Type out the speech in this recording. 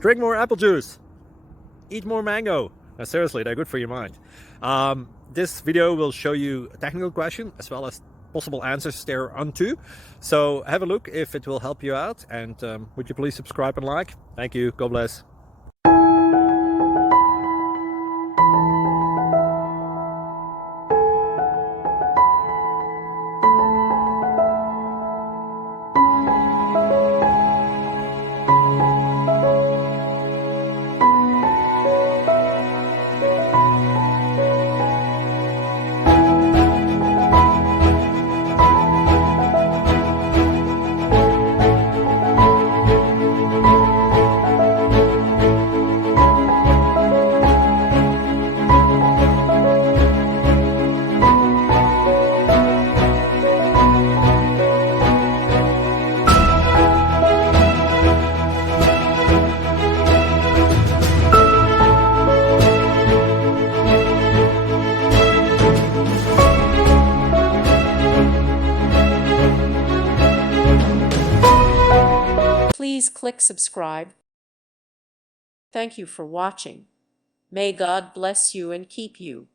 Drink more apple juice. Eat more mango. No, seriously, they're good for your mind. This video will show you a technical question as well as possible answers thereunto. So have a look if it will help you out, and would you please subscribe and like? Thank you. God bless. Please click subscribe. Thank you for watching. May God bless you and keep you.